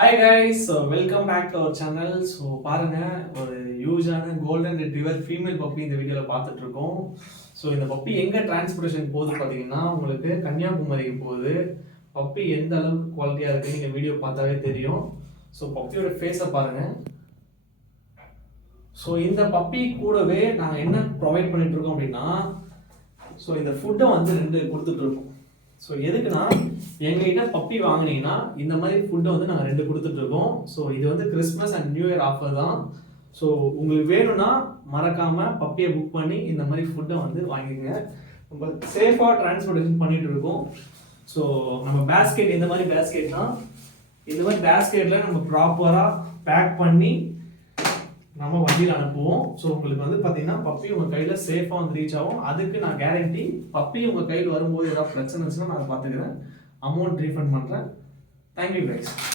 Hi guys, so welcome back to our channel. So பாருங்க ஒரு யூஸான golden retriever female puppy இந்த வீடியோல பார்த்துட்டு இருக்கோம். ஸோ இந்த பப்பி எங்க டிரான்ஸ்போர்ட்டேஷன் போகுது பார்த்தீங்கன்னா உங்களுக்கு கன்னியாகுமரிக்கு போகுது. பப்பி எந்த அளவுக்கு குவாலிட்டியா இருக்கு நீங்க வீடியோ பார்த்தாவே தெரியும். ஸோ பப்பியோட ஃபேஸை பாருங்க. ஸோ இந்த பப்பி கூடவே நாங்கள் என்ன ப்ரொவைட் பண்ணிட்டு இருக்கோம் அப்படின்னா ஸோ இந்த ஃபுட்டை வந்து 2 கொடுத்துட்டு இருக்கோம். ஸோ எதுக்குன்னா எங்ககிட்ட பப்பி வாங்கினீங்கன்னா இந்த மாதிரி ஃபுட்டை வந்து நாங்கள் 2 கொடுத்துட்டு இருக்கோம். ஸோ இது வந்து Christmas and new year offer தான். ஸோ உங்களுக்கு வேணும்னா மறக்காம பப்பியை புக் பண்ணி இந்த மாதிரி ஃபுட்டை வந்து வாங்கிக்கங்க. நம்ம சேஃபாக டிரான்ஸ்போர்ட்டேஷன் பண்ணிட்டு இருக்கோம். ஸோ நம்ம பேஸ்கெட் இந்த மாதிரி பேஸ்கெட்னா இந்த மாதிரி பேஸ்கெட்டில் நம்ம ப்ராப்பராக பேக் பண்ணி நம்ம வண்டியில் அனுப்புவோம். ஸோ உங்களுக்கு வந்து பார்த்தீங்கன்னா பப்பி உங்கள் கையில் சேஃபாக வந்து ரீச் ஆகும். அதுக்கு நான் கேரண்டி பப்பி உங்கள் கையில் வரும்போது ஏதாவது பிரச்சனை இருந்துச்சுன்னா நான் அதை பார்த்துக்கிறேன். அமௌண்ட் ரீஃபண்ட் பண்ணுறேன். Thank you guys.